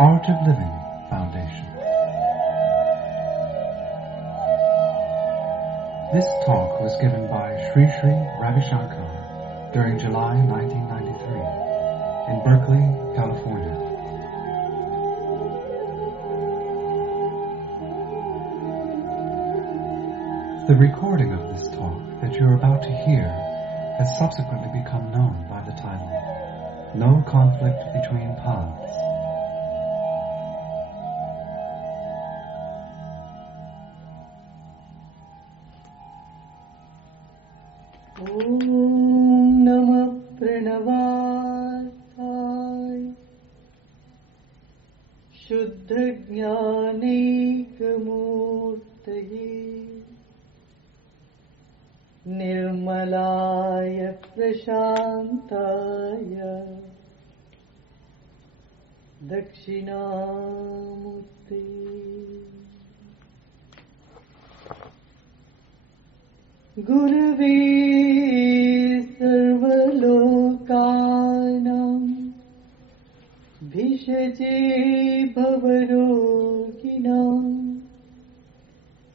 Art of Living Foundation. This talk was given by Sri Sri Ravi Shankar during July 1993 in Berkeley, California. The recording of this talk that you are about to hear has subsequently become known by the title, No Conflict Between Paths. Om Namah Pranavasaya Shuddha Jnanaekamurtaye Nirmalaya Prashantaya Dakshinamurti. Gurave sarvalokanam bhishaje bhavaroginam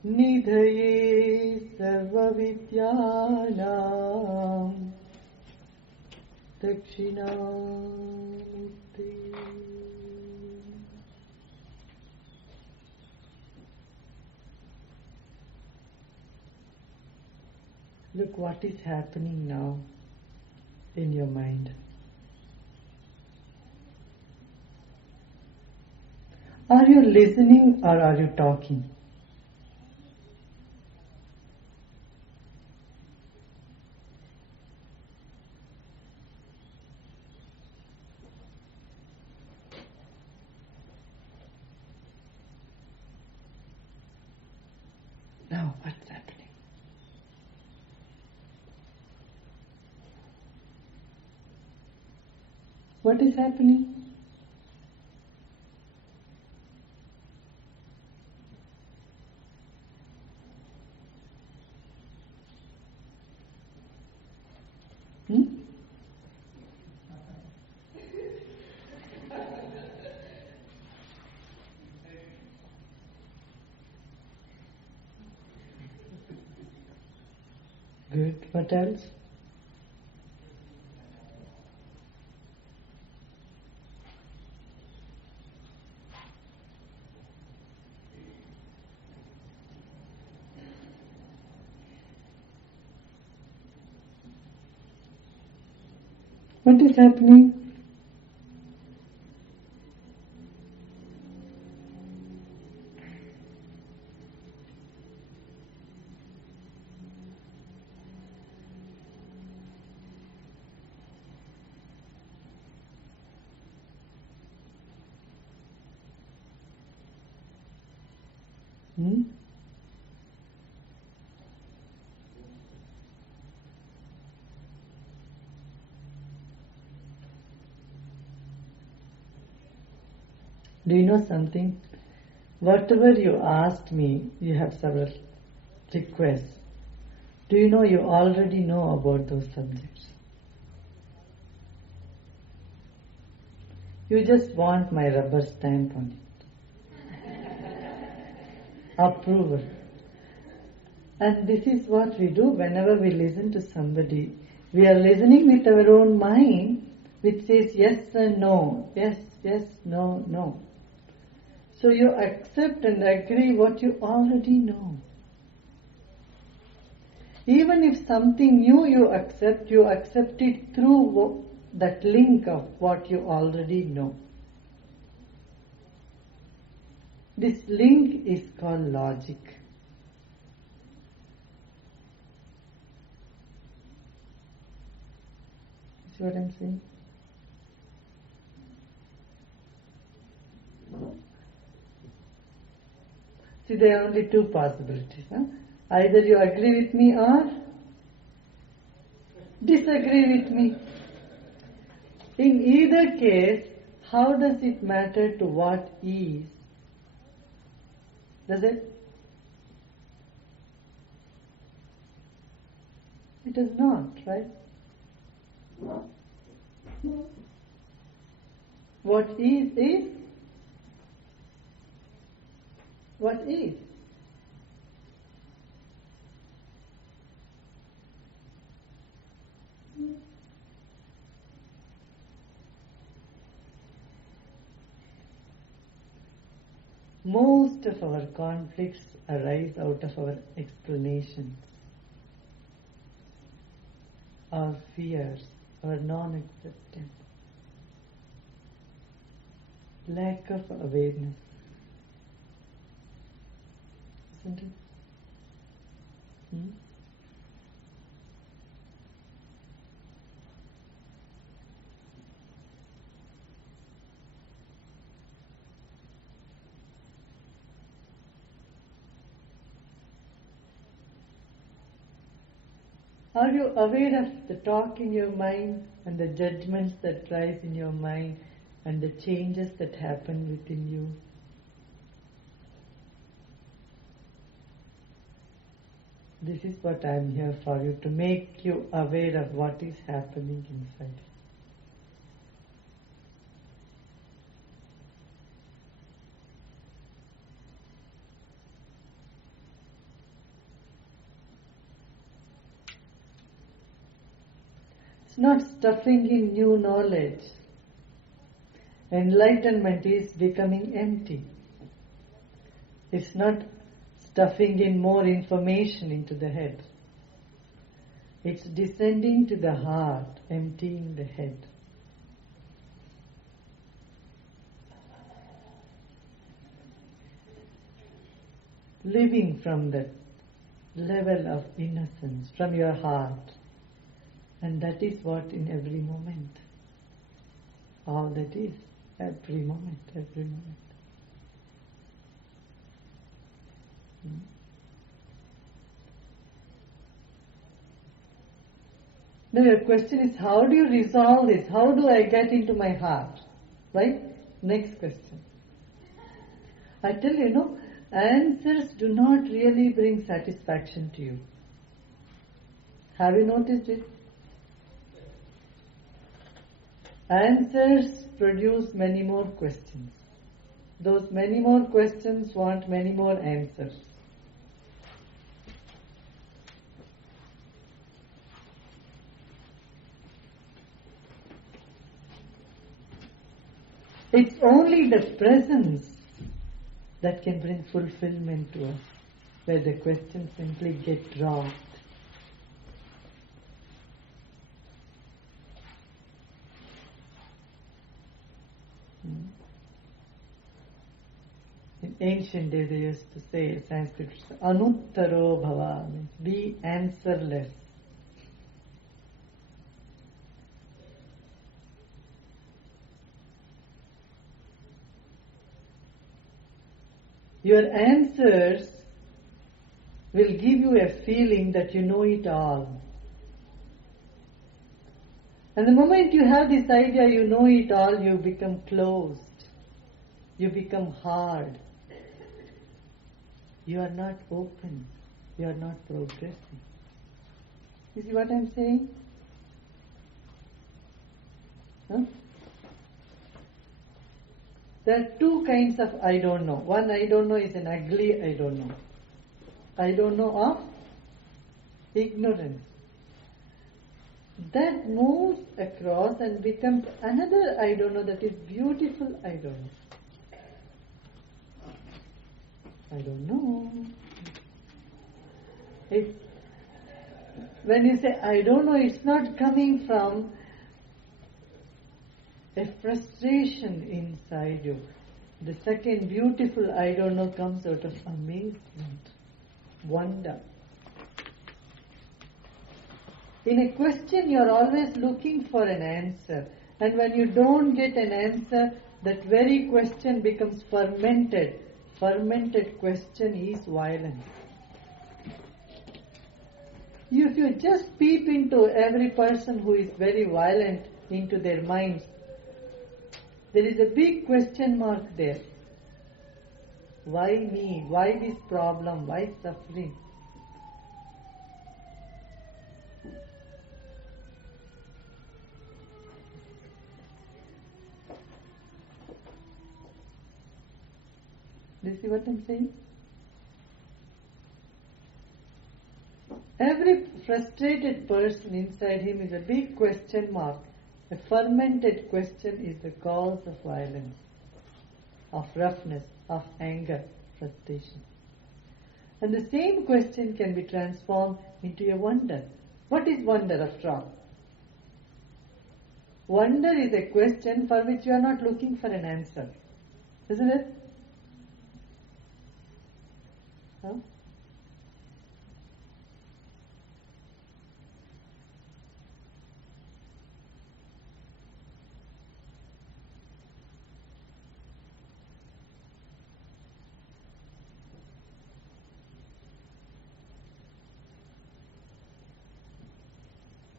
nidhaye sarvavidyanam dakshinamurti. Look what is happening now in your mind. Are you listening or are you talking? Now, what's happening? What is happening? Good. What else? What is happening? Do you know something? Whatever you asked me, you have several requests. Do you know you already know about those subjects? You just want my rubber stamp on it. Approval. And this is what we do whenever we listen to somebody. We are listening with our own mind, which says yes and no, yes, no, no. So you accept and agree what you already know. Even if something new you accept it through that link of what you already know. This link is called logic. See what I'm saying? See, there are only two possibilities. Either you agree with me or disagree with me. In either case, how does it matter to what is? Does it? It does not, right? What is what is. Most of our conflicts arise out of our explanations, our fears, our non-acceptance, lack of awareness. Isn't it? Are you aware of the talk in your mind and the judgments that rise in your mind and the changes that happen within you? This is what I am here for you, to make you aware of what is happening inside. It's not stuffing in new knowledge. Enlightenment is becoming empty. It's not stuffing in more information into the head. It's descending to the heart, emptying the head. Living from that level of innocence, from your heart. And that is what in every moment. All that is, every moment, every moment. Now your question is, how do you resolve this? How do I get into my heart? Right? Next question. I tell you, answers do not really bring satisfaction to you. Have you noticed it? Answers produce many more questions. Those many more questions want many more answers. It's only the presence that can bring fulfillment to us, where the questions simply get dropped. In ancient days they used to say, Sanskrit, anuttaro bhava, means be answerless. Your answers will give you a feeling that you know it all. And the moment you have this idea you know it all, you become closed. You become hard. You are not open. You are not progressing. You see what I am saying? Huh? There are two kinds of I don't know. One I don't know is an ugly I don't know. I don't know of ignorance. That moves across and becomes another I don't know that is beautiful I don't know. I don't know. When you say I don't know, it's not coming from a frustration inside you. The second beautiful I don't know comes out of amazement, wonder. In a question you are always looking for an answer, and when you don't get an answer, that very question becomes fermented. Fermented question is violence. If you just peep into every person who is very violent into their minds, there is a big question mark there. Why me? Why this problem? Why suffering? Do you see what I'm saying? frustrated person inside him is a big question mark. A fermented question is the cause of violence, of roughness, of anger, frustration. And the same question can be transformed into a wonder. What is wonder after all? Wonder is a question for which you are not looking for an answer. Isn't it? Huh?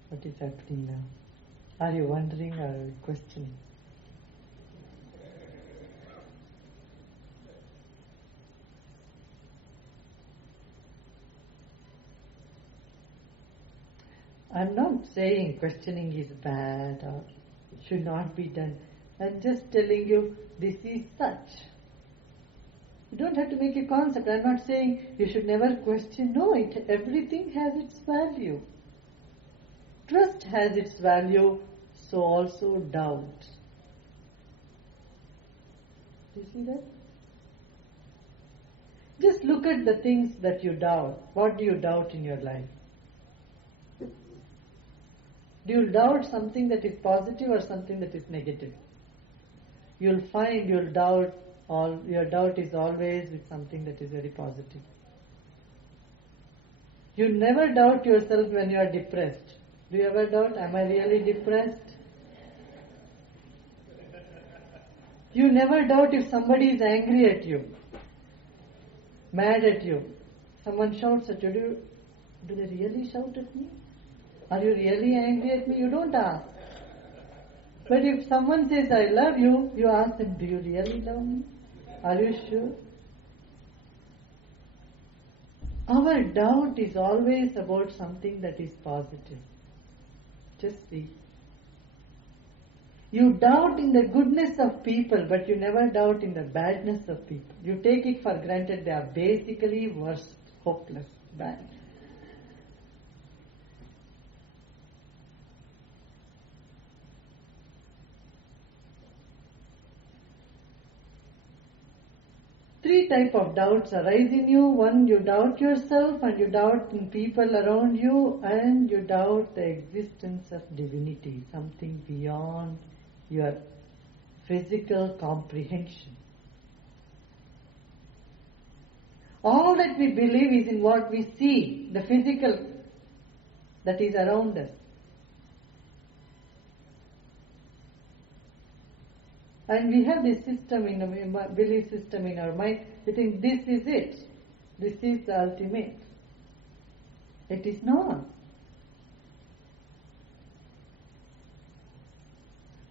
What is happening now? Are you wondering or are you questioning? I'm not saying questioning is bad or should not be done. I'm just telling you this is such. You don't have to make a concept. I'm not saying you should never question. No, everything has its value. Trust has its value, so also doubt. Do you see that? Just look at the things that you doubt. What do you doubt in your life? Do you doubt something that is positive or something that is negative? You'll find your doubt is always with something that is very positive. You never doubt yourself when you are depressed. Do you ever doubt, am I really depressed? You never doubt if somebody is angry at you, mad at you. Someone shouts at you, do they really shout at me? Are you really angry at me? You don't ask. But if someone says, I love you, you ask them, do you really love me? Are you sure? Our doubt is always about something that is positive. Just see. You doubt in the goodness of people, but you never doubt in the badness of people. You take it for granted they are basically worst, hopeless, bad. Three types of doubts arise in you. One, you doubt yourself, and you doubt in people around you, and you doubt the existence of divinity, something beyond your physical comprehension. All that we believe is in what we see, the physical that is around us. And we have this system in a belief system in our mind. We think this is it. This is the ultimate. It is not.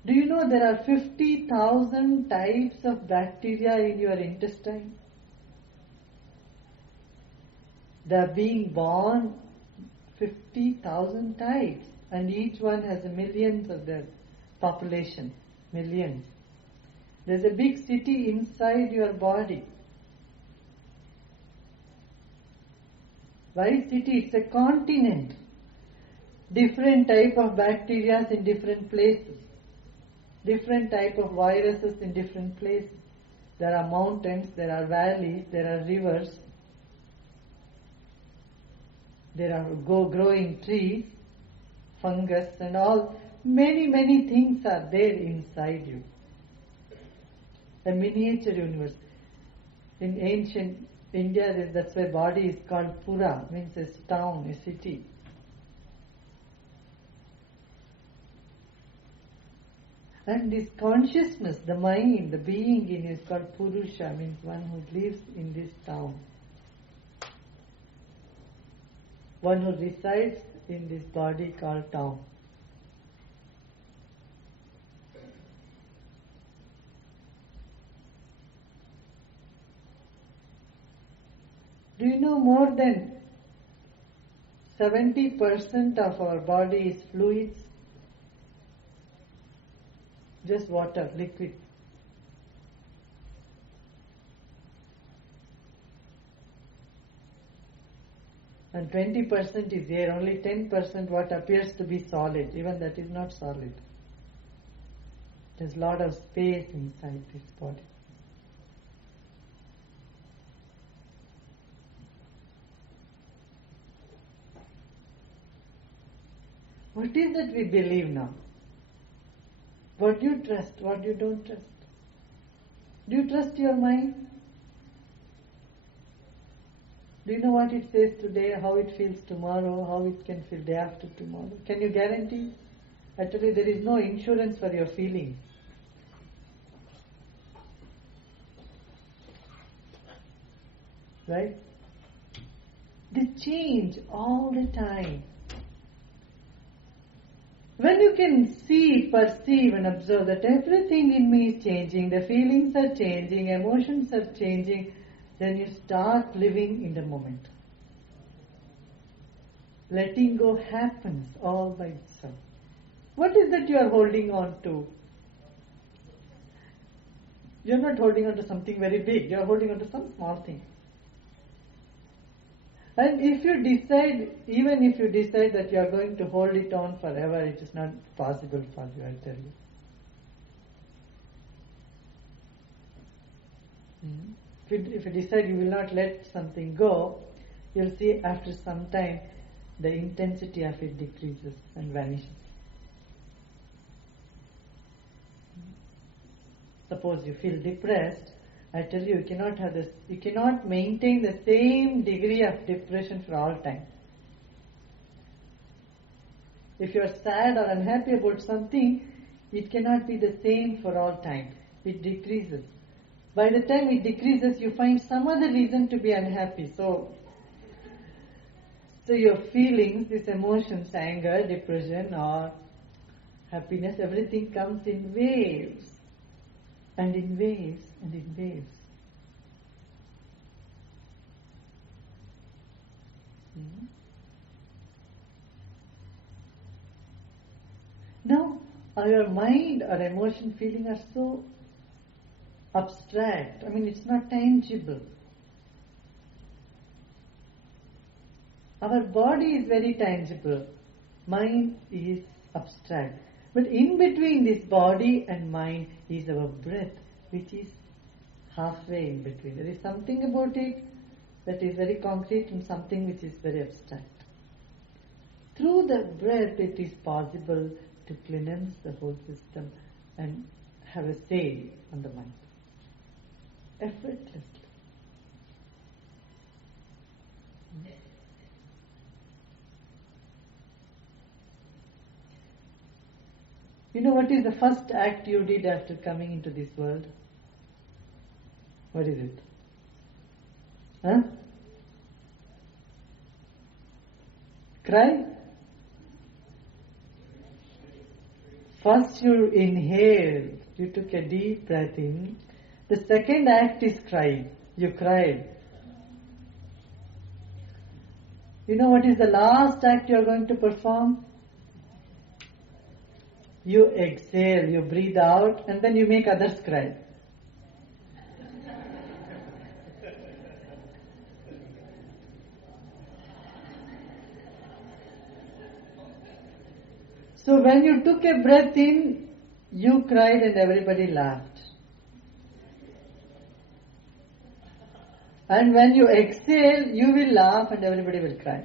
Do you know there are 50,000 types of bacteria in your intestine? They are being born 50,000 types, and each one has millions of their population. Millions. There's a big city inside your body. Why city? It's a continent. Different type of bacteria in different places. Different type of viruses in different places. There are mountains, there are valleys, there are rivers. There are growing trees, fungus and all. Many things are there inside you. A miniature universe. In ancient India, that's why body is called Pura, means a town, a city. And this consciousness, the mind, the being in you is called Purusha, means one who lives in this town. One who resides in this body called town. Do you know more than 70% of our body is fluids? Just water, liquid. And 20% is air, only 10% what appears to be solid. Even that is not solid. There's a lot of space inside this body. What is that we believe now? What do you trust? What you don't trust? Do you trust your mind? Do you know what it says today, how it feels tomorrow, how it can feel day after tomorrow? Can you guarantee? Actually, there is no insurance for your feelings. Right? They change all the time. When you can see, perceive and observe that everything in me is changing, the feelings are changing, emotions are changing, then you start living in the moment. Letting go happens all by itself. What is that you are holding on to? You are not holding on to something very big, you are holding on to some small thing. And if you decide, even if you decide that you are going to hold it on forever, it is not possible for you, I tell you. If you decide you will not let something go, you'll see after some time the intensity of it decreases and vanishes. Suppose you feel depressed, I tell you, you cannot maintain the same degree of depression for all time. If you are sad or unhappy about something, it cannot be the same for all time. It decreases. By the time it decreases, you find some other reason to be unhappy. So your feelings, these emotions, anger, depression or happiness, everything comes in waves. And in waves, and in waves. Now, our mind or emotion, feeling are so abstract. I mean, it's not tangible. Our body is very tangible. Mind is abstract. But in between this body and mind is our breath, which is halfway in between. There is something about it that is very concrete and something which is very abstract. Through the breath, it is possible to cleanse the whole system and have a say on the mind. Effortlessly. You know what is the first act you did after coming into this world? What is it? Huh? Cry? First you inhaled, you took a deep breath in. The second act is crying. You cried. You know what is the last act you are going to perform? You exhale, you breathe out, and then you make others cry. So when you took a breath in, you cried and everybody laughed. And when you exhale, you will laugh and everybody will cry.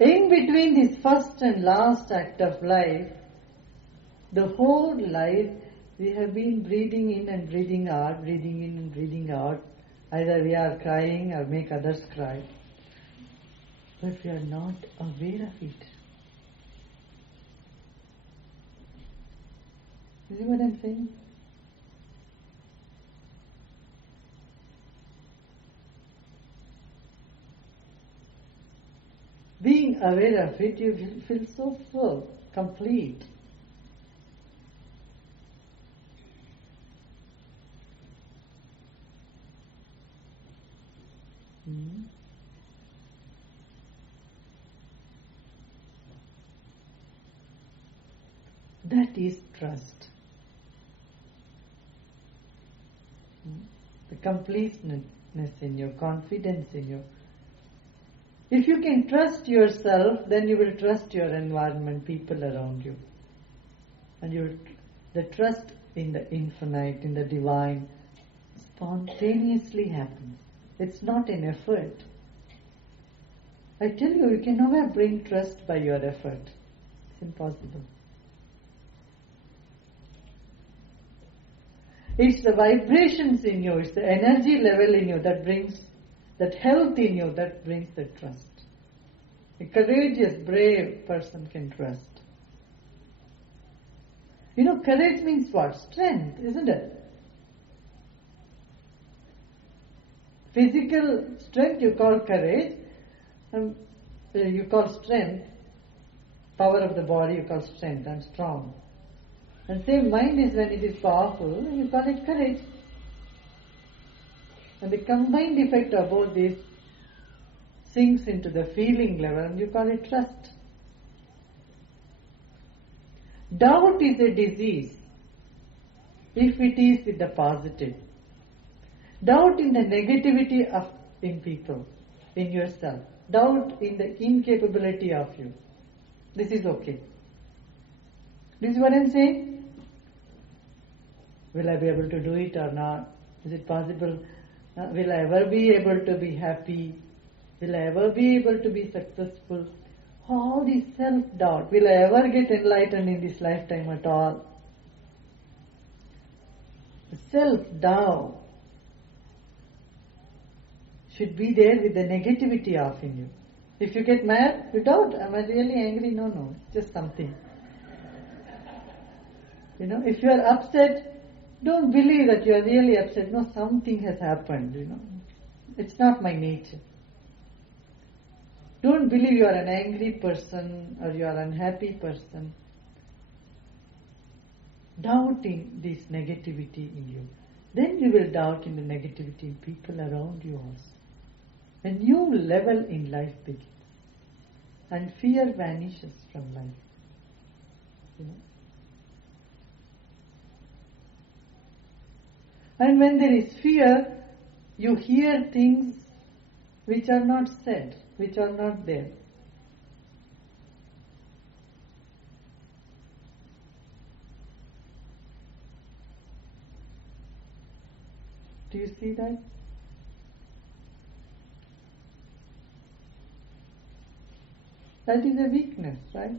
In between this first and last act of life, the whole life we have been breathing in and breathing out, breathing in and breathing out. Either we are crying or make others cry. But we are not aware of it. You see what I'm saying? Being aware of it, you feel so full, complete. That is trust. The completeness spaciousness in you, confidence in you. If you can trust yourself, then you will trust your environment, people around you. And the trust in the infinite, in the divine, spontaneously happens. It's not an effort. I tell you, you can never bring trust by your effort. It's impossible. It's the vibrations in you, it's the energy level in you that brings, that health in you that brings the trust. A courageous, brave person can trust. You know, courage means what? Strength, isn't it? Physical strength you call courage, you call strength. Power of the body you call strength, I'm strong. And same mind is when it is powerful, you call it courage. And the combined effect of both these sinks into the feeling level and you call it trust. Doubt is a disease if it is with the positive. Doubt in the negativity in people, in yourself. Doubt in the incapability of you. This is okay. This is what I'm saying. Will I be able to do it or not? Is it possible? Will I ever be able to be happy? Will I ever be able to be successful? All this self-doubt. Will I ever get enlightened in this lifetime at all? Self-doubt should be there with the negativity of in you. If you get mad, you doubt, am I really angry? No, it's just something. You know, if you are upset, don't believe that you are really upset. No, something has happened, you know. It's not my nature. Don't believe you are an angry person or you are an unhappy person. Doubting this negativity in you. Then you will doubt in the negativity in people around you also. A new level in life begins. And fear vanishes from life. You know? And when there is fear, you hear things which are not said, which are not there. Do you see that? That is a weakness, right?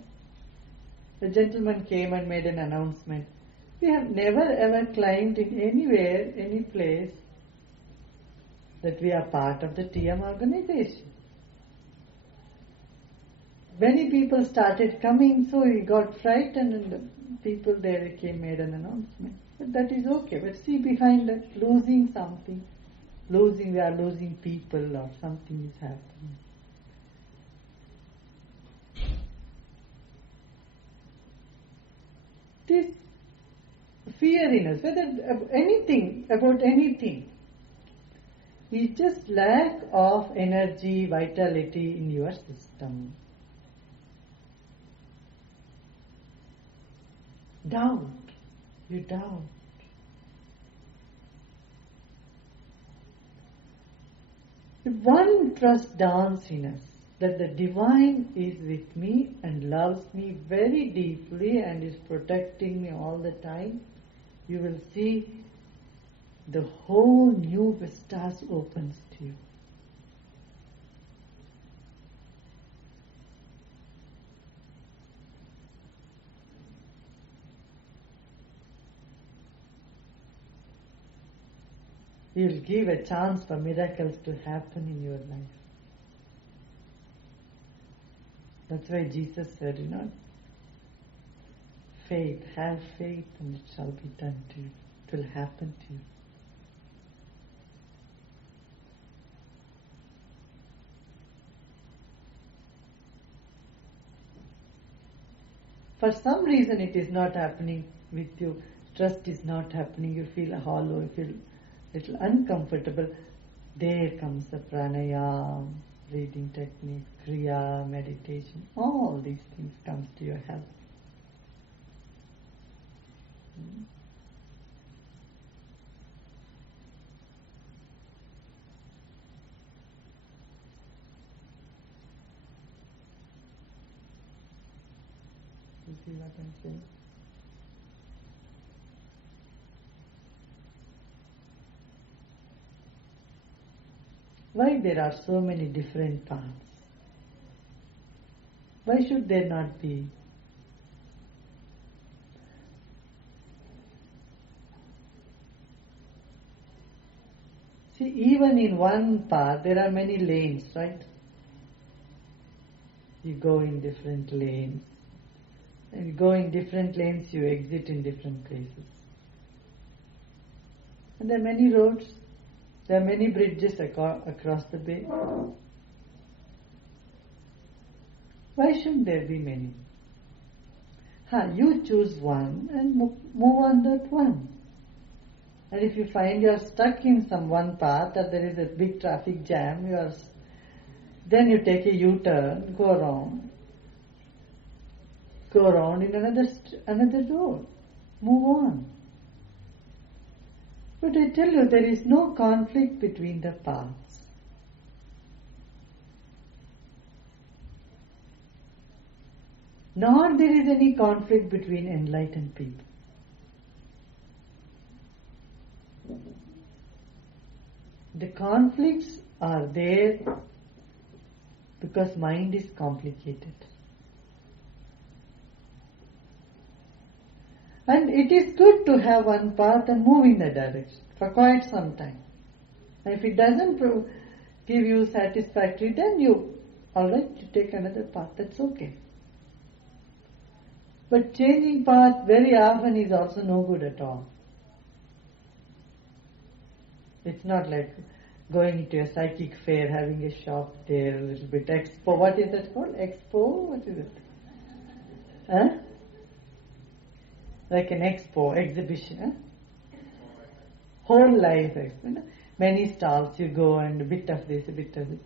The gentleman came and made an announcement. We have never ever claimed in anywhere, any place, that we are part of the TM organization. Many people started coming, so we got frightened and the people there came made an announcement. But that is okay. But see behind that, losing something. We are losing people or something is happening. This fear in us, about anything, is just lack of energy, vitality in your system. Doubt. You doubt. If one trust dawns in us that the divine is with me and loves me very deeply and is protecting me all the time, you will see the whole new vistas opens to you. You'll give a chance for miracles to happen in your life. That's why Jesus said, faith, have faith and it shall be done to you. It will happen to you. For some reason it is not happening with you. Trust is not happening. You feel hollow, you feel little uncomfortable. There comes the pranayama, breathing technique, kriya, meditation. All these things comes to your help. You see what I'm saying? Why there are so many different paths? Why should there not be? See, even in one path there are many lanes, right? You go in different lanes. And you go in different lanes, you exit in different places. And there are many roads. There are many bridges across the bay. Why shouldn't there be many? You choose one and move on that one. And if you find you are stuck in some one path or there is a big traffic jam, then you take a U-turn, go around in another road, move on. But I tell you, there is no conflict between the paths. Nor there is any conflict between enlightened people. The conflicts are there because mind is complicated. And it is good to have one path and move in that direction for quite some time. And if it doesn't give you satisfactory, then you take another path, that's okay. But changing path very often is also no good at all. It's not like going to a psychic fair, having a shop there, a little bit expo. What is that called? Expo? What is it? Huh? Like an expo, exhibition. Huh? Whole life expo. Many stalls you go and a bit of this, a bit of this.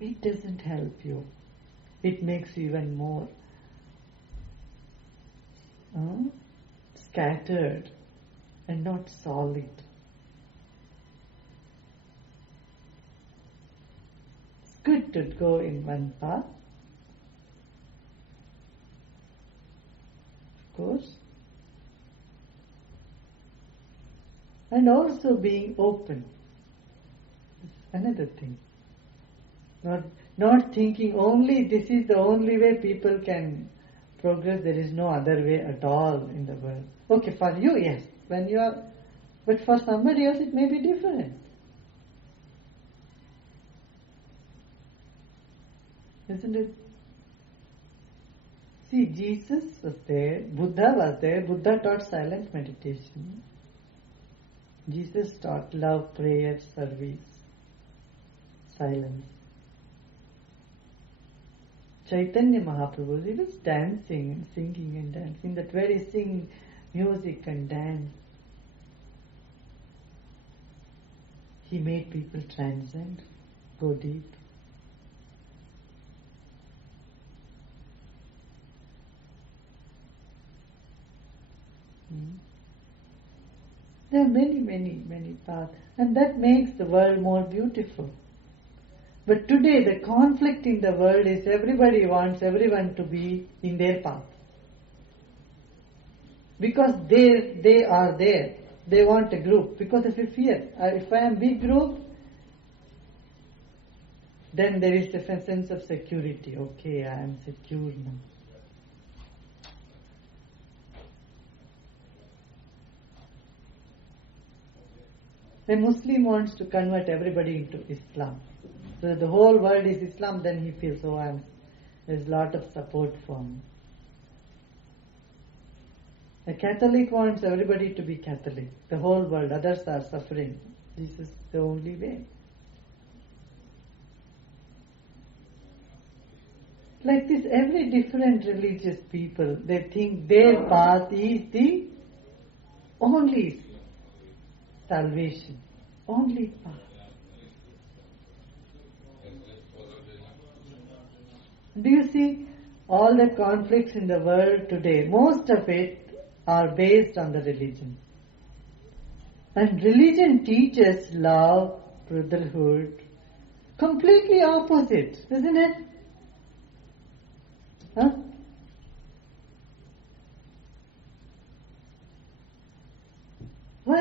It doesn't help you. It makes you even more scattered and not solid. It's good to go in one path, of course, and also being open. That's another thing. Not thinking only this is the only way people can progress, there is no other way at all in the world. Okay, for you, yes, but for somebody else it may be different. Isn't it? See, Jesus was there, Buddha was there, Buddha taught silent meditation. Jesus taught love, prayer, service, silence. Chaitanya Mahaprabhu, he was dancing and singing and dancing, that very music and dance. He made people transcend, go deep. There are many, many, many paths, and that makes the world more beautiful. But today the conflict in the world is everybody wants everyone to be in their path. Because they are there. They want a group because of a fear. If I am big group, then there is a sense of security. Okay, I am secure now. A Muslim wants to convert everybody into Islam. So the whole world is Islam, then he feels, there's a lot of support for me. A Catholic wants everybody to be Catholic. The whole world, others are suffering. This is the only way. Like this, every different religious people, they think their path is the only salvation, only path. Do you see all the conflicts in the world today? Most of it are based on the religion. And religion teaches love, brotherhood, completely opposite, isn't it? Huh?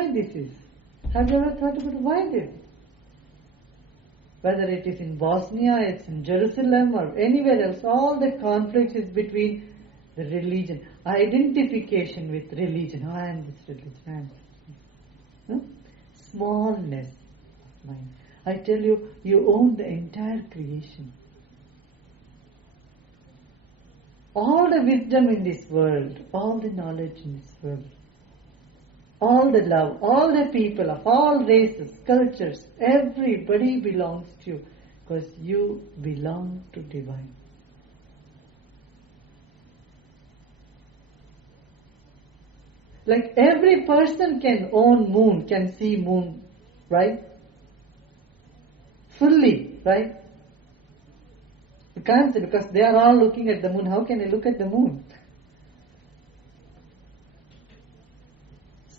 why this is? Have you ever thought about why this? Whether it is in Bosnia, it's in Jerusalem or anywhere else, all the conflicts is between the religion, identification with religion. I am this religion, I am this. No? Smallness of mind. I tell you, you own the entire creation. All the wisdom in this world, all the knowledge in this world, all the love, all the people of all races, cultures, everybody belongs to you because you belong to divine. Like every person can own moon, can see moon, right? Fully, right? You can't say because they are all looking at the moon. How can they look at the moon?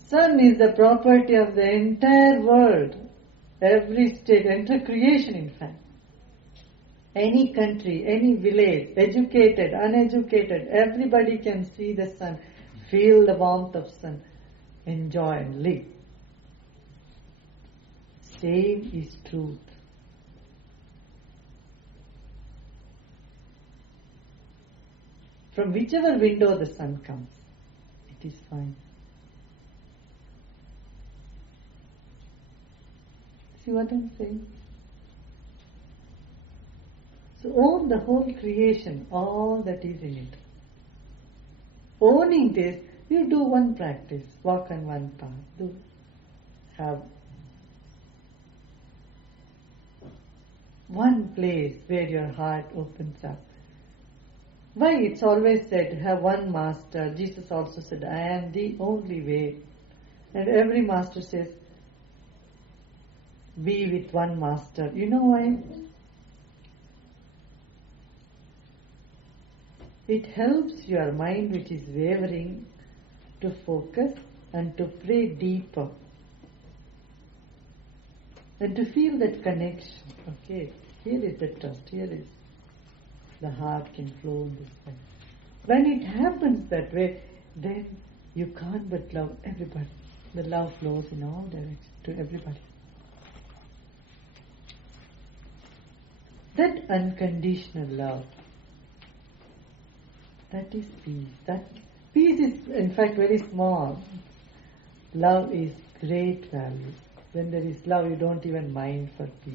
Sun is the property of the entire world. Every state, entire creation in fact. Any country, any village, educated, uneducated, everybody can see the sun, feel the warmth of sun, enjoy and live. Same is truth. From whichever window the sun comes, it is fine. See what I'm saying? So own the whole creation, all that is in it. Owning this, you do one practice, walk on one path, have one place where your heart opens up. Why it's always said, have one master. Jesus also said, I am the only way. And every master says, be with one master. You know why? It helps your mind which is wavering to focus and to pray deeper. And to feel that connection. Okay, here is the trust, here is the heart can flow in this way. When it happens that way, then you can't but love everybody. The love flows in all directions to everybody. That unconditional love, that is peace. That peace is in fact very small. Love is great value. When there is love, you don't even mind for peace.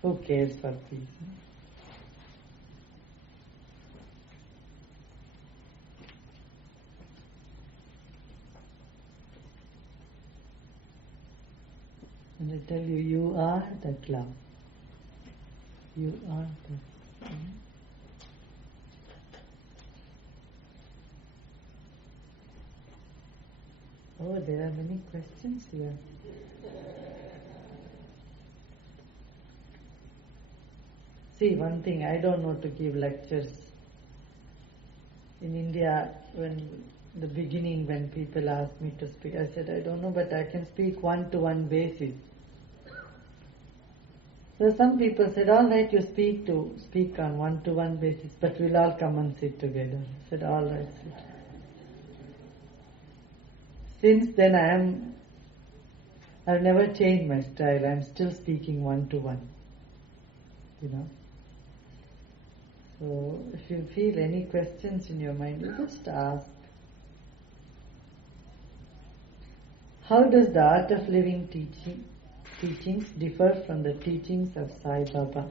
Who cares for peace? And I tell you, you are that love. You are that. Oh, there are many questions here. See, one thing, I don't know to give lectures. In India, when the beginning, when people asked me to speak, I said, I don't know, but I can speak one-to-one basis. So some people said, all right, you speak on one-to-one basis, but we'll all come and sit together. I said, all right, sit. Since then I've never changed my style. I'm still speaking one-to-one. You know. So if you feel any questions in your mind, you just ask. How does the art of living teachings differ from the teachings of Sai Baba?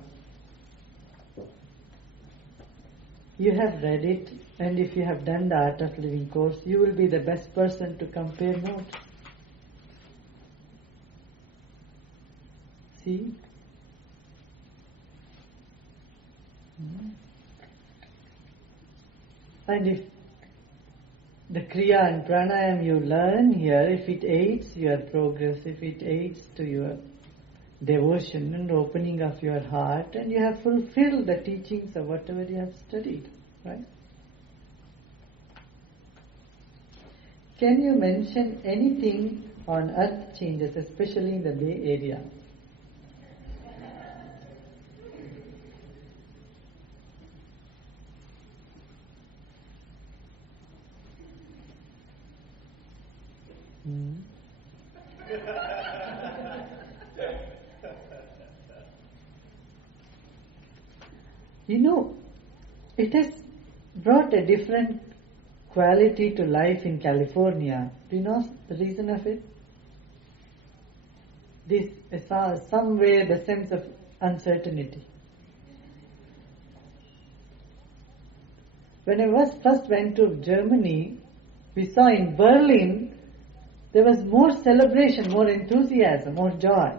You have read it, and if you have done the Art of Living course, you will be the best person to compare notes. See? And if the Kriya and Pranayam you learn here, if it aids your progress, if it aids to your devotion and opening of your heart, and you have fulfilled the teachings of whatever you have studied, right? Can you mention anything on earth changes, especially in the Bay Area? Hmm. You know, it has brought a different quality to life in California. Do you know the reason of it? This is somewhere the sense of uncertainty. When I first went to Germany, we saw in Berlin there was more celebration, more enthusiasm, more joy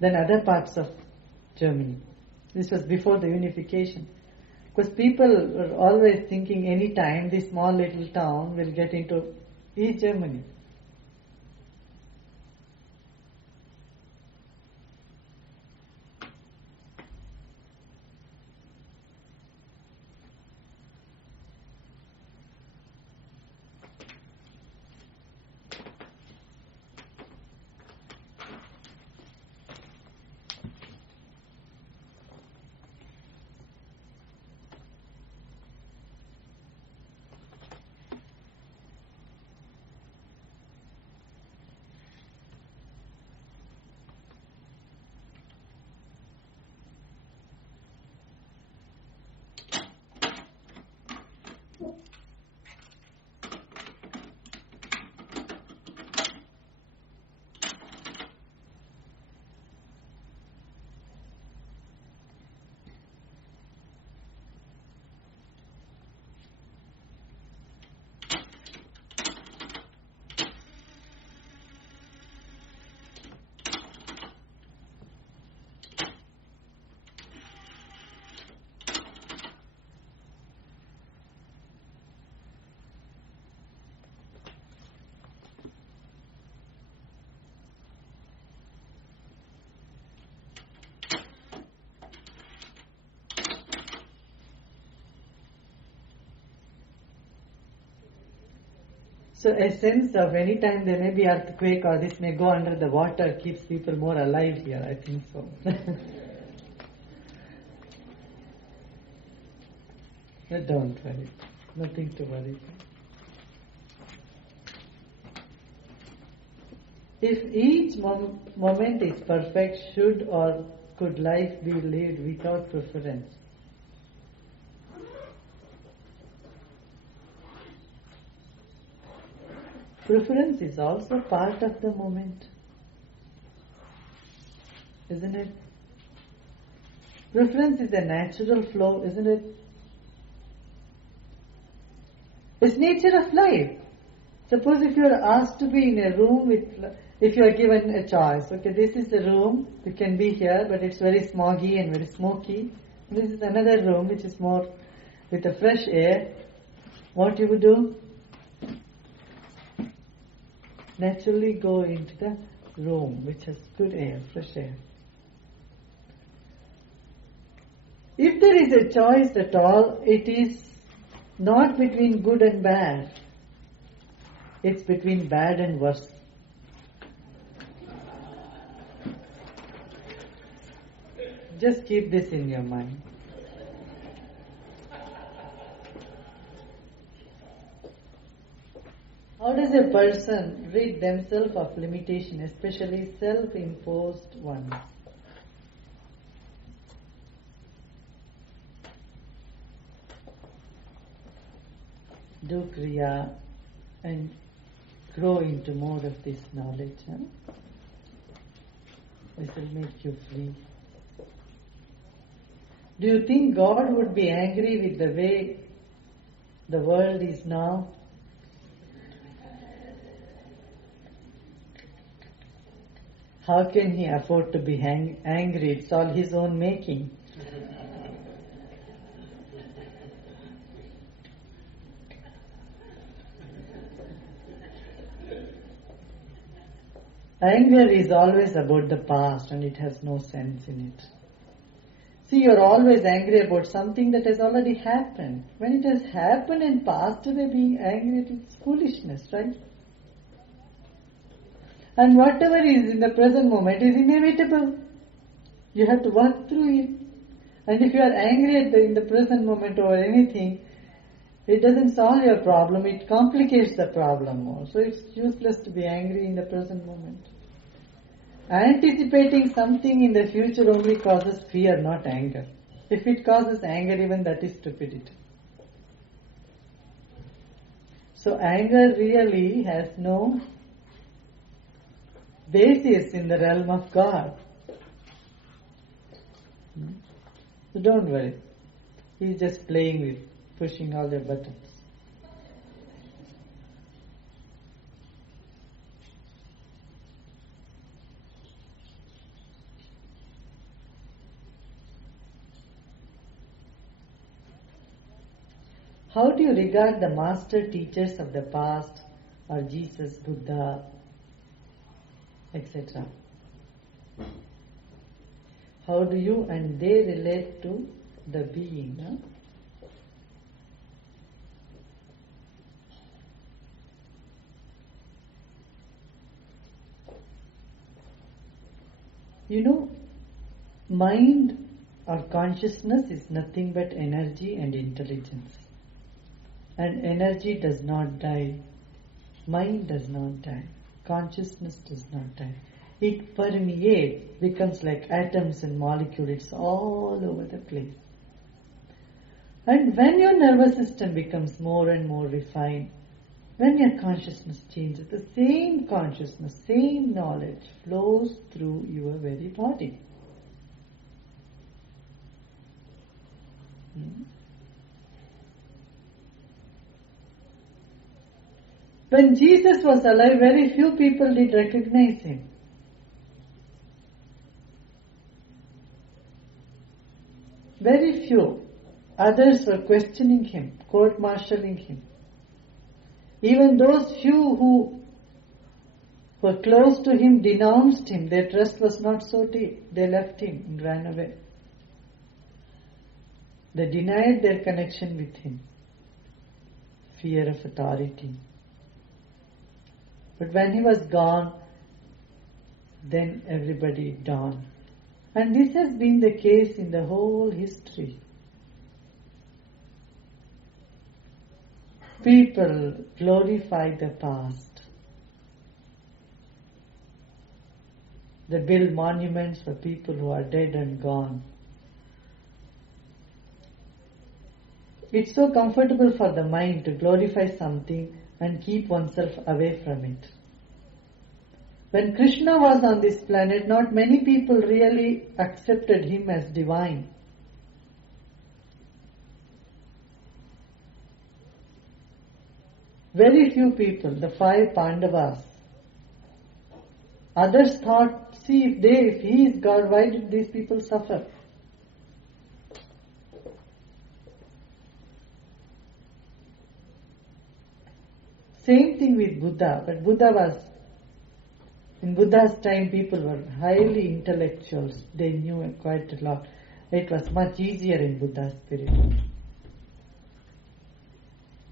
than other parts of Germany. This was before the unification. Because people were always thinking any time this small little town will get into East Germany. So a sense of any time there may be earthquake or this may go under the water keeps people more alive here, I think so. But don't worry, nothing to worry. If each moment is perfect, should or could life be lived without preference? Preference is also part of the moment, isn't it? Preference is a natural flow, isn't it? It's nature of life. Suppose if you are asked to be in a room if you are given a choice, okay, this is a room, you can be here, but it's very smoggy and very smoky. This is another room which is more with the fresh air. What you would do? Naturally go into the room which has good air, fresh air. If there is a choice at all, it is not between good and bad. It's between bad and worse. Just keep this in your mind. How does a person rid themselves of limitation, especially self-imposed ones? Do Kriya and grow into more of this knowledge. This will make you free. Do you think God would be angry with the way the world is now? How can he afford to be angry? It's all his own making. Anger is always about the past and it has no sense in it. See, you're always angry about something that has already happened. When it has happened and passed away, being angry, it's foolishness, right? And whatever is in the present moment is inevitable. You have to work through it. And if you are angry in the present moment over anything, It doesn't solve your problem, it complicates the problem more. So it's useless to be angry in the present moment. Anticipating something in the future only causes fear, not anger. If it causes anger, even that is stupidity. So anger really has no basis in the realm of God. So don't worry. He's just playing with, pushing all the buttons. How do you regard the master teachers of the past, or Jesus, Buddha, etc.? How do you and they relate to the being? Huh? You know, mind or consciousness is nothing but energy and intelligence. And energy does not die. Mind does not die. Consciousness does not die. It permeates, becomes like atoms and molecules. It's all over the place. And when your nervous system becomes more and more refined, when your consciousness changes, the same consciousness, same knowledge flows through your very body. When Jesus was alive, very few people did recognize him. Very few. Others were questioning him, court-martialing him. Even those few who were close to him denounced him. Their trust was not so deep. They left him and ran away. They denied their connection with him. Fear of authority. But when he was gone, then everybody dawned. And this has been the case in the whole history. People glorify the past. They build monuments for people who are dead and gone. It's so comfortable for the mind to glorify something and keep oneself away from it. When Krishna was on this planet, not many people really accepted him as divine. Very few people, the 5 Pandavas. Others thought, see, if he is God, why did these people suffer? Same thing with Buddha, but in Buddha's time people were highly intellectuals. They knew quite a lot. It was much easier in Buddha's period.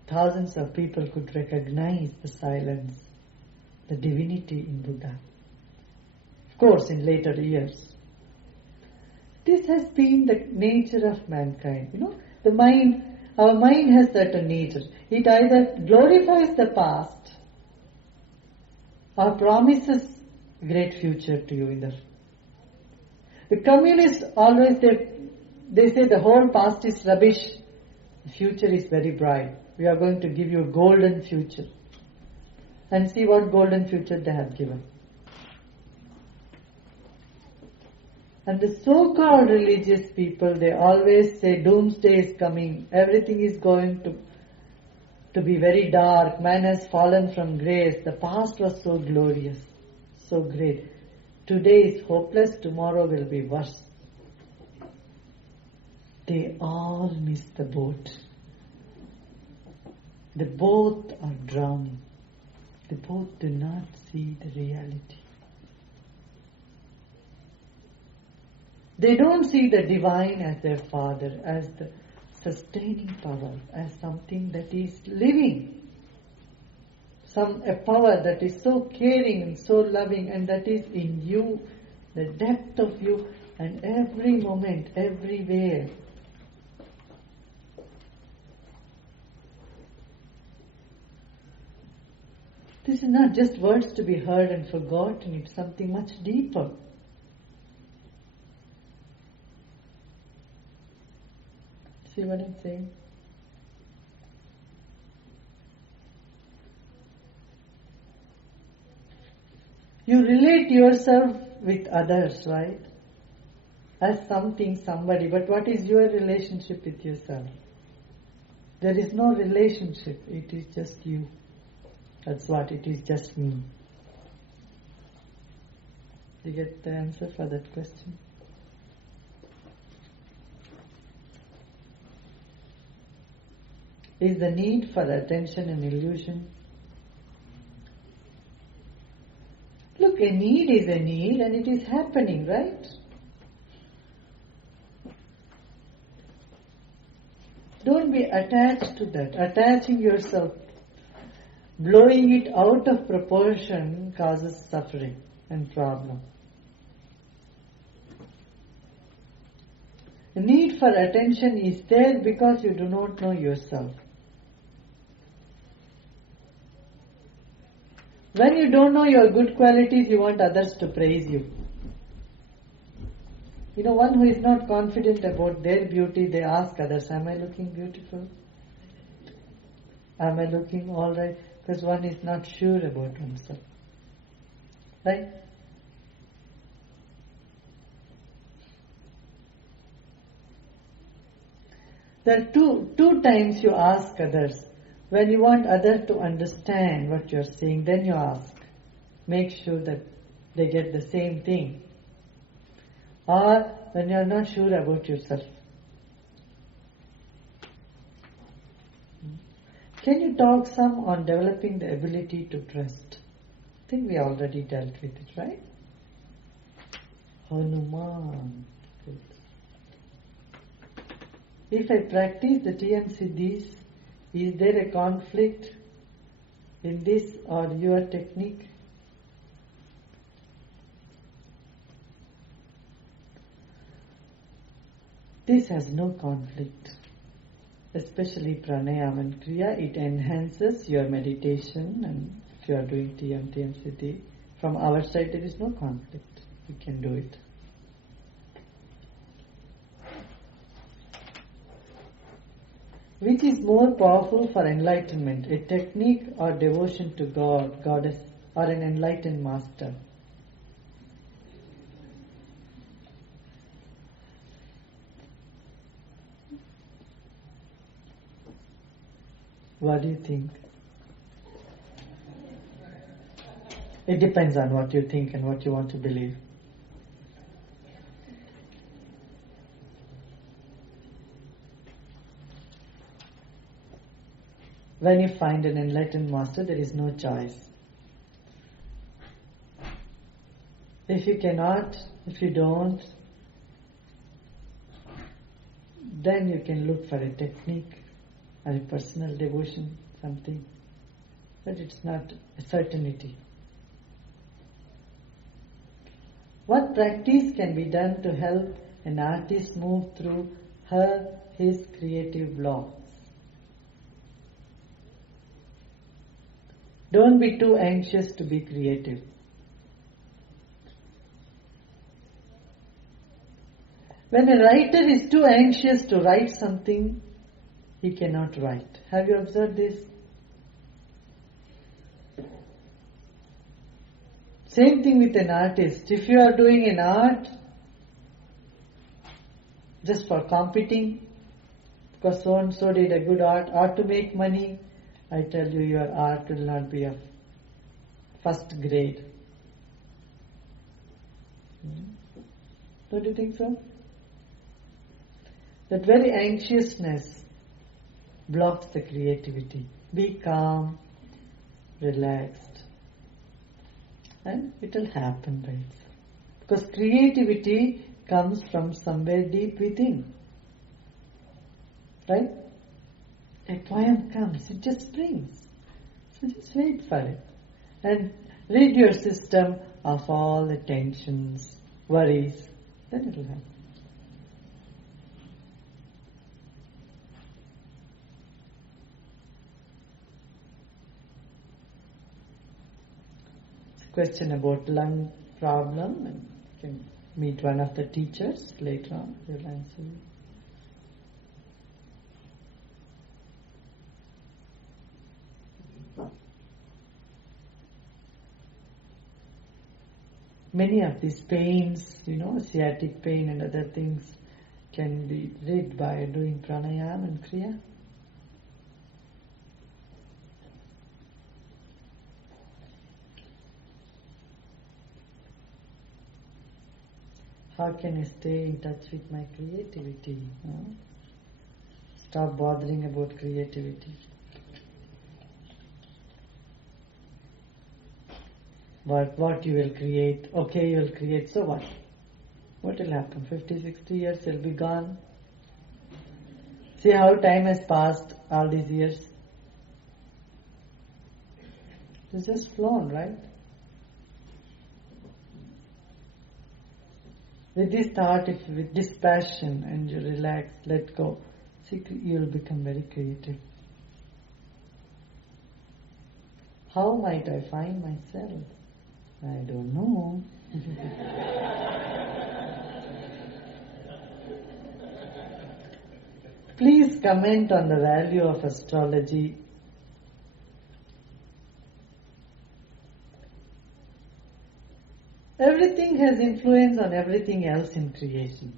Thousands of people could recognize the silence, the divinity in Buddha. Of course, in later years. This has been the nature of mankind. The mind, our mind has certain nature. It either glorifies the past or promises great future to you. The communists always, they say the whole past is rubbish. The future is very bright. We are going to give you a golden future. And see what golden future they have given. And the so-called religious people, they always say doomsday is coming. Everything is going to be very dark. Man has fallen from grace. The past was so glorious, so great. Today is hopeless. Tomorrow will be worse. They all miss the boat. They both are drowning. They both do not see the reality. They don't see the divine as their father, as the sustaining power, as something that is living. A power that is so caring and so loving, and that is in you, the depth of you, and every moment, everywhere. This is not just words to be heard and forgotten, it's something much deeper. See what I'm saying? You relate yourself with others, right? As something, somebody. But what is your relationship with yourself? There is no relationship. It is just you. That's what it is, just me. You get the answer for that question? Is the need for attention an illusion? Look, a need is a need and it is happening, right? Don't be attached to that. Attaching yourself, blowing it out of proportion causes suffering and problem. The need for attention is there because you do not know yourself. When you don't know your good qualities, you want others to praise you. You know, one who is not confident about their beauty, they ask others, am I looking beautiful? Am I looking alright? Because one is not sure about himself. Right? There are two times you ask others. When you want others to understand what you're saying, then you ask. Make sure that they get the same thing. Or when you're not sure about yourself. Can you talk some on developing the ability to trust? I think we already dealt with it, right? Hanuman. Good. If I practice the TM Siddhis, is there a conflict in this or your technique? This has no conflict, especially pranayama and kriya. It enhances your meditation, and if you are doing TM Siddhi, from our side there is no conflict. You can do it. Which is more powerful for enlightenment, a technique or devotion to God, Goddess, or an enlightened master? What do you think? It depends on what you think and what you want to believe. When you find an enlightened master, there is no choice. If you cannot, if you don't, then you can look for a technique or a personal devotion, something. But it's not a certainty. What practice can be done to help an artist move through his creative blocks? Don't be too anxious to be creative. When a writer is too anxious to write something, he cannot write. Have you observed this? Same thing with an artist. If you are doing an art just for competing, because so and so did a good art, or to make money, I tell you, your art will not be of first grade. Don't you think so? That very anxiousness blocks the creativity. Be calm, relaxed, and it will happen by itself. Because creativity comes from somewhere deep within. Right? A poem comes, it just springs. So just wait for it. And rid your system of all the tensions, worries, then it will happen. question about lung problem, and you can meet one of the teachers later on. They'll answer you. Many of these pains, sciatic pain and other things, can be rid by doing pranayama and kriya. How can I stay in touch with my creativity? Stop bothering about creativity. What you will create? Okay, you will create, so what? What will happen? 50, 60 years will be gone. See how time has passed all these years. It's just flown, right? With this thought, with this passion, and you relax, let go, see, you will become very creative. How might I find myself? I don't know. Please comment on the value of astrology. Everything has influence on everything else in creation.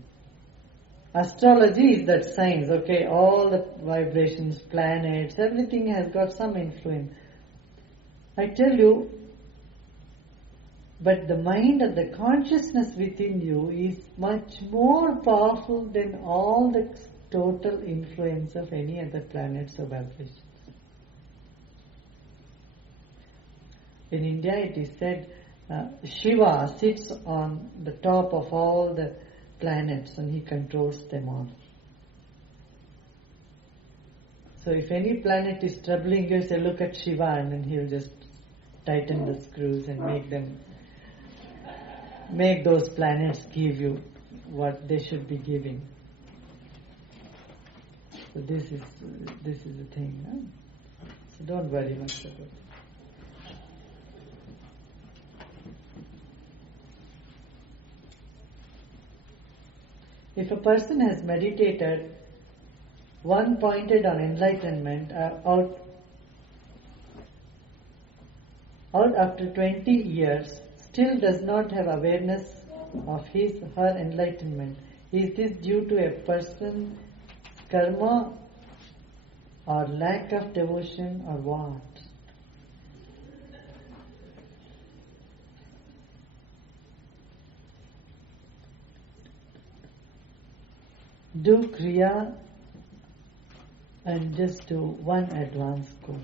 Astrology is that science, okay? All the vibrations, planets, everything has got some influence. I tell you, but the mind and the consciousness within you is much more powerful than all the total influence of any other planets or vibrations. In India it is said Shiva sits on the top of all the planets and he controls them all. So if any planet is troubling you, say look at Shiva, and then he'll just tighten the screws and make those planets give you what they should be giving. So this is the thing. No? So don't worry much about it. If a person has meditated, one pointed on enlightenment, out after 20 years, still does not have awareness of his or her enlightenment, is this due to a person's karma or lack of devotion or what? Do Kriya and just do one advanced course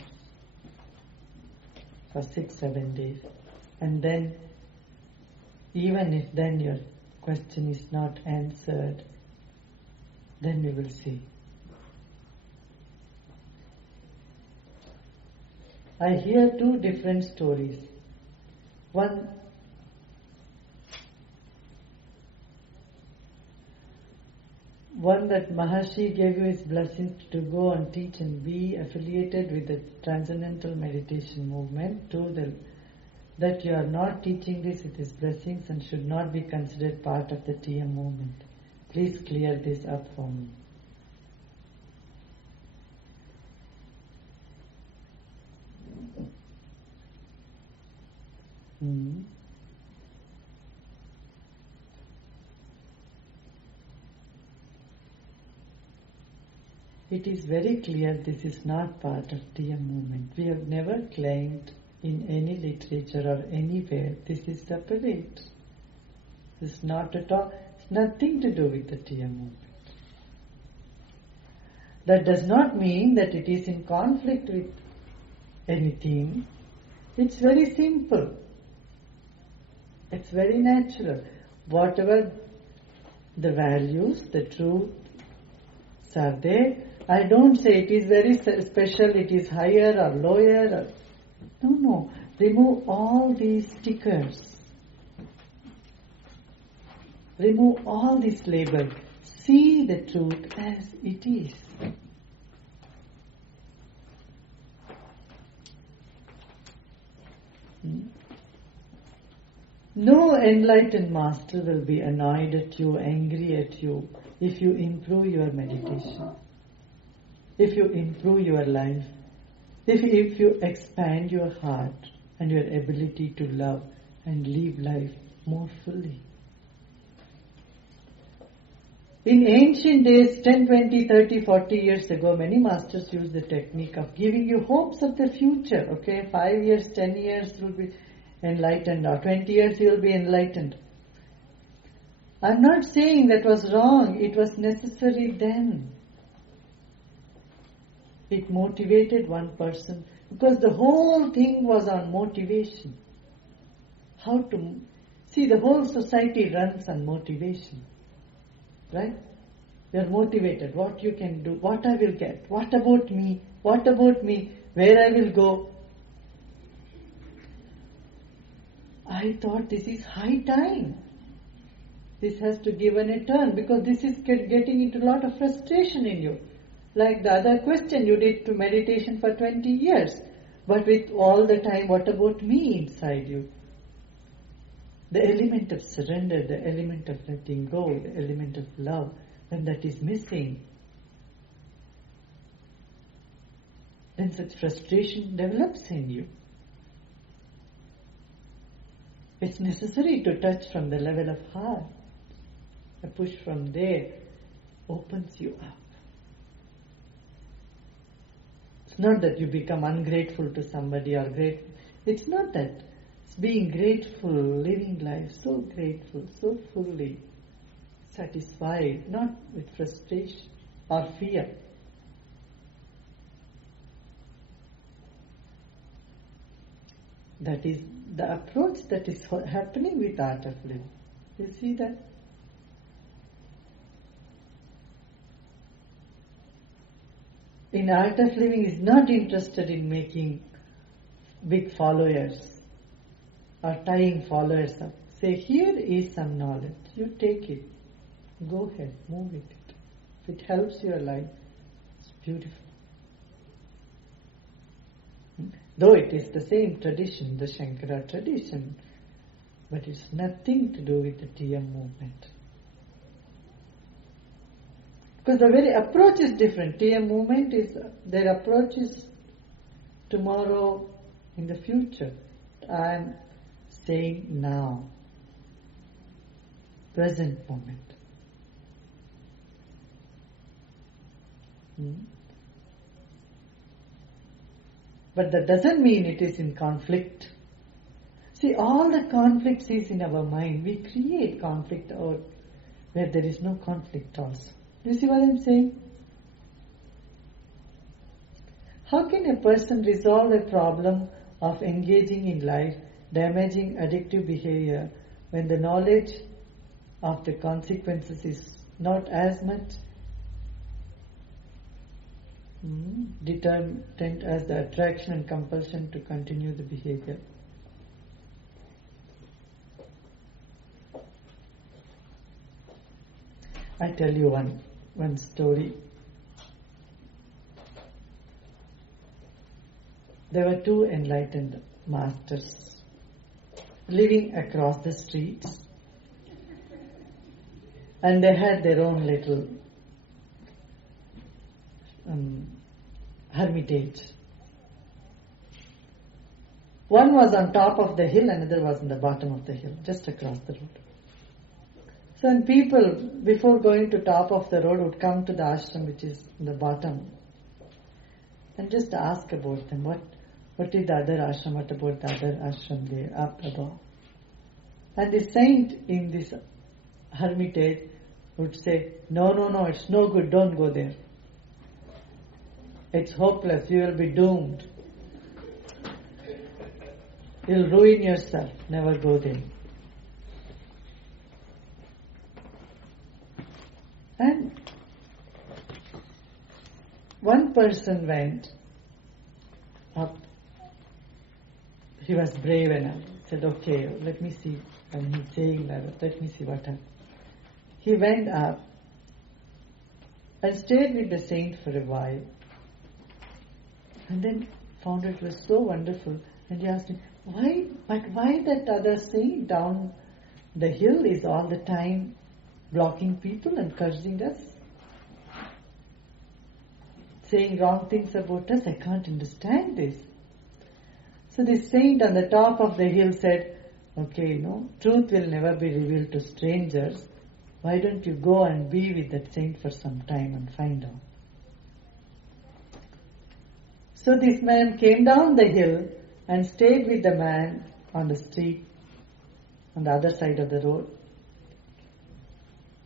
for 6-7 days, and then even if then your question is not answered, then we will see. I hear two different stories. One that Maharshi gave you his blessing to go and teach and be affiliated with the Transcendental Meditation Movement. Two, that you are not teaching this with his blessings and should not be considered part of the TM movement. Please clear this up for me. It is very clear this is not part of TM movement. We have never claimed in any literature or anywhere this is separate. This is not at all, it's nothing to do with the TM movement. That does not mean that it is in conflict with anything. It's very simple. It's very natural. Whatever the values, the truths are there, I don't say it is very special, it is higher or lower. No. Remove all these stickers. Remove all these labels. See the truth as it is. No enlightened master will be annoyed at you, angry at you, if you improve your meditation, if you improve your life, if you expand your heart and your ability to love and live life more fully. In ancient days, 10, 20, 30, 40 years ago, many masters used the technique of giving you hopes of the future. Okay, 5 years, 10 years you will be enlightened, or 20 years you will be enlightened. I'm not saying that was wrong, it was necessary then. It motivated one person, because the whole thing was on motivation. How to see, the whole society runs on motivation. Right? You are motivated, what you can do, what I will get, what about me, where I will go. I thought this is high time. This has to give a turn, because this is getting into a lot of frustration in you. Like the other question, you did to meditation for 20 years, but with all the time, what about me inside you? The element of surrender, the element of letting go, the element of love, when that is missing, then such frustration develops in you. It's necessary to touch from the level of heart. A push from there opens you up. It's not that you become ungrateful to somebody or grateful. It's not that. It's being grateful, living life so grateful, so fully satisfied, not with frustration or fear. That is the approach that is happening with art of living. You see that? In art of living is not interested in making big followers or tying followers up. Say, here is some knowledge. You take it. Go ahead, move with it. If it helps your life, it's beautiful. Though it is the same tradition, the Shankara tradition, but it's nothing to do with the TM movement. Because the very approach is different. TM movement is, their approach is tomorrow, in the future. I am saying now, present moment. But that doesn't mean it is in conflict. See, all the conflicts is in our mind. We create conflict out where there is no conflict also. You see what I'm saying? How can a person resolve a problem of engaging in life, damaging addictive behavior, when the knowledge of the consequences is not as much determined as the attraction and compulsion to continue the behavior? I tell you one story. There were two enlightened masters living across the streets, and they had their own little hermitage. One was on top of the hill, another was on the bottom of the hill, just across the road. So when people, before going to top of the road, would come to the ashram which is in the bottom and just ask about them. What is the other ashram? What about the other ashram there, up above? And the saint in this hermitage would say, no, it's no good, don't go there. It's hopeless, you will be doomed. You'll ruin yourself, never go there. And one person went up. He was brave enough. Said, okay, let me see. And he's saying that, let me see what happened. He went up and stayed with the saint for a while. And then found it was so wonderful. And he asked me, why that other saint down the hill is all the time blocking people and cursing us? Saying wrong things about us, I can't understand this. So this saint on the top of the hill said, okay, truth will never be revealed to strangers. Why don't you go and be with that saint for some time and find out? So this man came down the hill and stayed with the man on the street, on the other side of the road.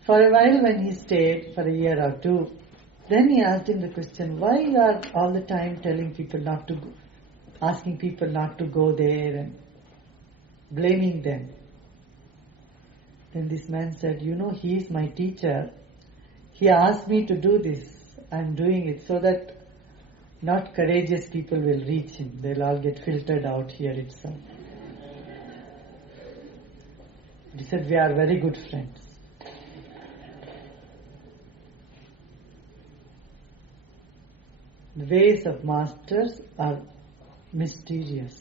For a while when he stayed, for a year or two, then he asked him the question, why you are all the time telling people not to go, asking people not to go there and blaming them? Then this man said, he is my teacher. He asked me to do this. I am doing it so that not courageous people will reach him. They'll all get filtered out here itself. He said, we are very good friends. The ways of masters are mysterious,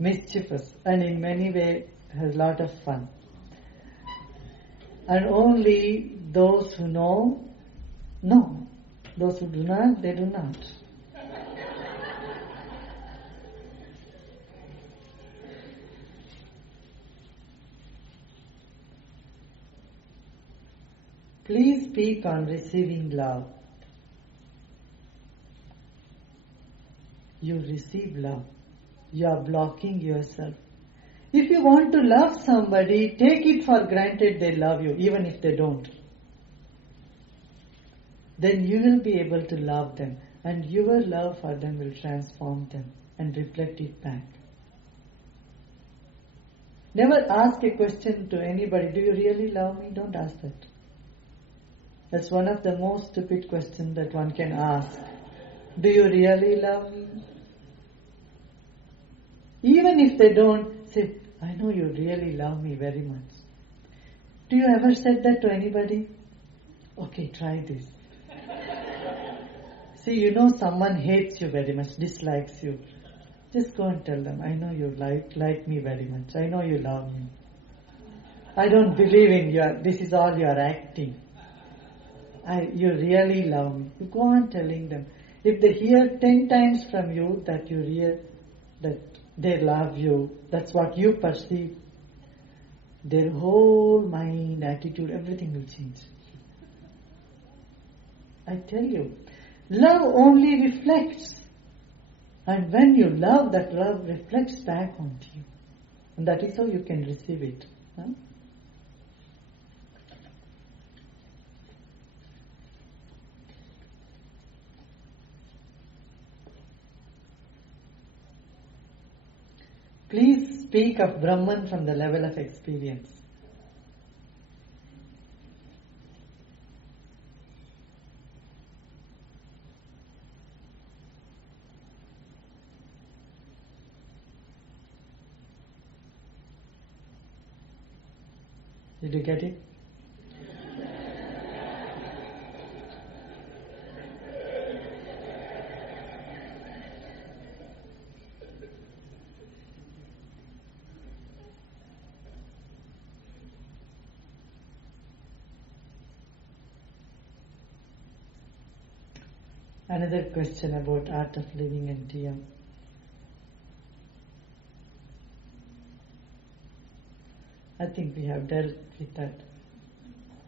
mischievous, and in many ways has a lot of fun. And only those who know. Those who do not, they do not. Please speak on receiving love. You receive love. You are blocking yourself. If you want to love somebody, take it for granted they love you, even if they don't. Then you will be able to love them, and your love for them will transform them and reflect it back. Never ask a question to anybody, do you really love me? Don't ask that. That's one of the most stupid questions that one can ask. Do you really love me? Even if they don't, say, I know you really love me very much. Do you ever said that to anybody? Okay, try this. See, someone hates you very much, dislikes you. Just go and tell them, I know you like me very much. I know you love me. I don't believe in this is all you are acting. You really love me. You go on telling them. If they hear 10 times from you that that they love you, that's what you perceive, their whole mind, attitude, everything will change. I tell you, love only reflects. And when you love, that love reflects back onto you. And that is how you can receive it. Huh? Please speak of Brahman from the level of experience. Did you get it? Another question about art of living and TM. I think we have dealt with that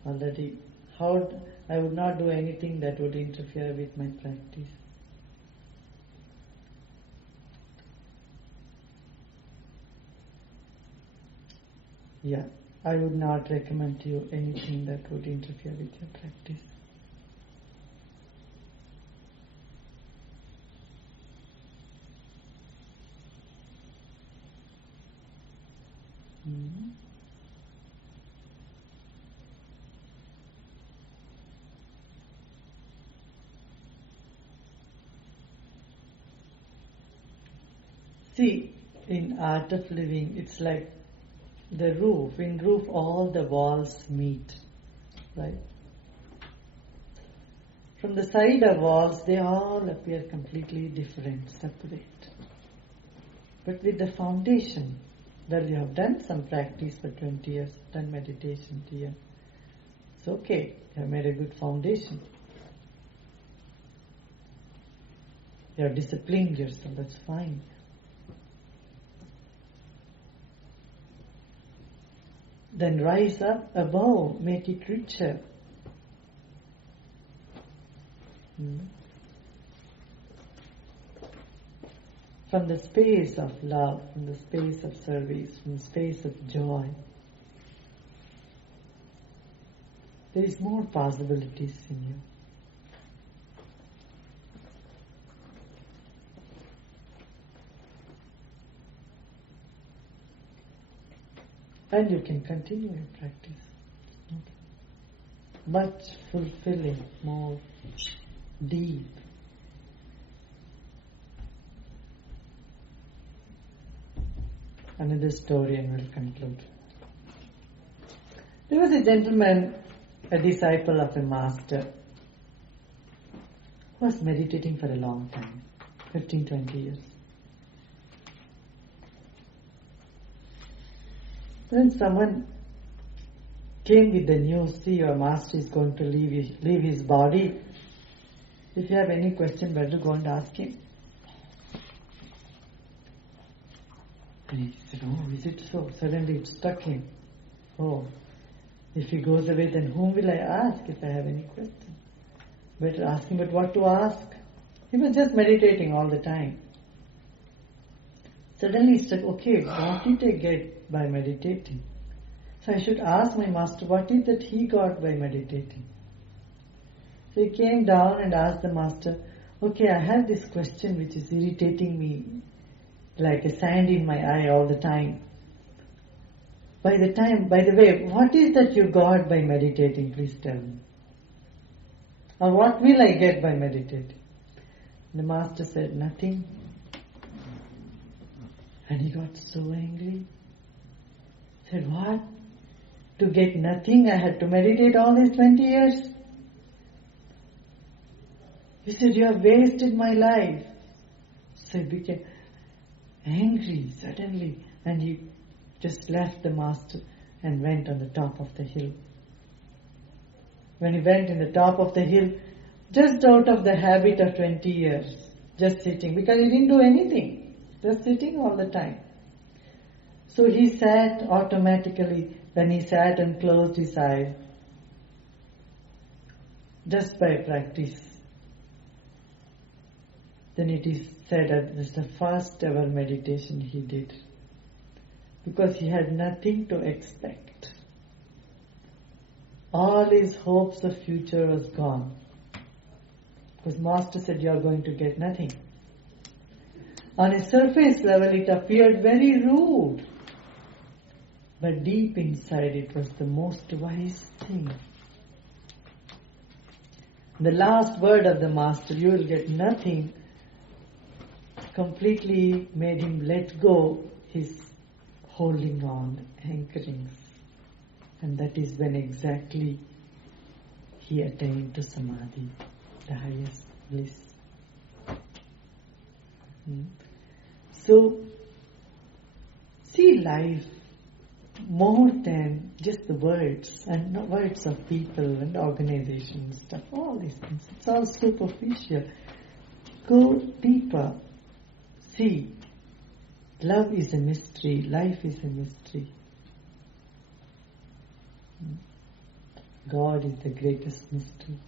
already. I would not do anything that would interfere with my practice. Yeah, I would not recommend to you anything that would interfere with your practice. See, in art of living, it's like the roof. In roof, all the walls meet, right? From the side of walls, they all appear completely different, separate. but with the foundation. Well, you have done some practice for 20 years, done meditation here. It's okay, you have made a good foundation. You have disciplined yourself, that's fine. Then rise up above, make it richer. From the space of love, from the space of service, from the space of joy. There is more possibilities in you. And you can continue your practice. Much fulfilling, more deep. Another story and we'll conclude. There was a gentleman, a disciple of a master, who was meditating for a long time, 15, 20 years. Then someone came with the news, see, your master is going to leave his body. If you have any question, better go and ask him. And he said, oh, is it so? Suddenly it struck him. Oh, if he goes away, then whom will I ask if I have any question? Better ask him, but what to ask? He was just meditating all the time. Suddenly he said, okay, what did I get by meditating? So I should ask my master, what is that he got by meditating? So he came down and asked the master, okay, I have this question which is irritating me like a sand in my eye all the time. By the way, what is that you got by meditating? Please tell me. Or what will I get by meditating? The master said, nothing. And he got so angry. He said, what? To get nothing, I had to meditate all these 20 years? He said, you have wasted my life. So he became angry suddenly, and he just left the master and went on the top of the hill. When he went in the top of the hill, just out of the habit of 20 years, just sitting, because he didn't do anything, just sitting all the time. So he sat automatically. When he sat and closed his eyes, just by practice, then it is said that this is the first ever meditation he did, because he had nothing to expect. All his hopes of future was gone, because Master said you are going to get nothing. On a surface level it appeared very rude, but deep inside it was the most wise thing. The last word of the Master, you will get nothing, completely made him let go his holding on, anchorings. And that is when exactly he attained to Samadhi, the highest bliss. So, see life more than just the words, and not words of people and organizations, stuff, all these things. It's all superficial. Go deeper. See, love is a mystery, life is a mystery. God is the greatest mystery.